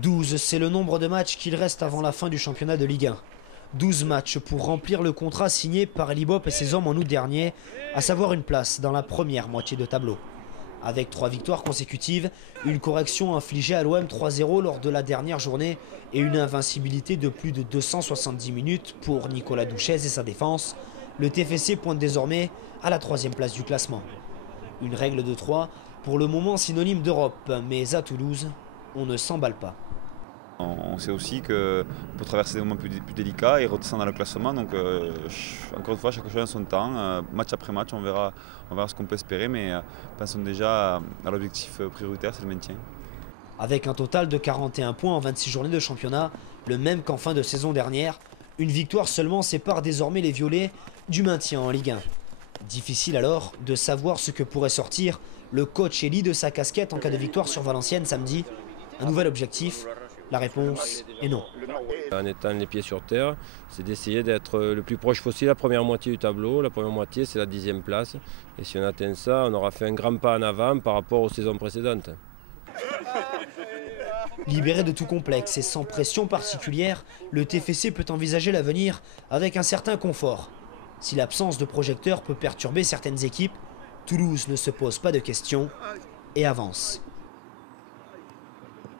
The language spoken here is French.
12, c'est le nombre de matchs qu'il reste avant la fin du championnat de Ligue 1. 12 matchs pour remplir le contrat signé par l'IBOP et ses hommes en août dernier, à savoir une place dans la première moitié de tableau. Avec 3 victoires consécutives, une correction infligée à l'OM 3-0 lors de la dernière journée et une invincibilité de plus de 270 minutes pour Nicolas Douchez et sa défense, le TFC pointe désormais à la 3e place du classement. Une règle de 3, pour le moment synonyme d'Europe, mais à Toulouse, on ne s'emballe pas. On sait aussi qu'on peut traverser des moments plus délicats et redescendre dans le classement. Donc, encore une fois, chaque chose en son temps. Match après match, on verra ce qu'on peut espérer. Mais pensons déjà à l'objectif prioritaire, c'est le maintien. Avec un total de 41 points en 26 journées de championnat, le même qu'en fin de saison dernière, une victoire seulement sépare désormais les Violets du maintien en Ligue 1. Difficile alors de savoir ce que pourrait sortir le coach Elie de sa casquette en cas de victoire sur Valenciennes samedi. Un nouvel objectif? La réponse est non. En étant les pieds sur terre, c'est d'essayer d'être le plus proche possible de la première moitié du tableau. La première moitié, c'est la 10e place. Et si on atteint ça, on aura fait un grand pas en avant par rapport aux saisons précédentes. Libéré de tout complexe et sans pression particulière, le TFC peut envisager l'avenir avec un certain confort. Si l'absence de projecteurs peut perturber certaines équipes, Toulouse ne se pose pas de questions et avance.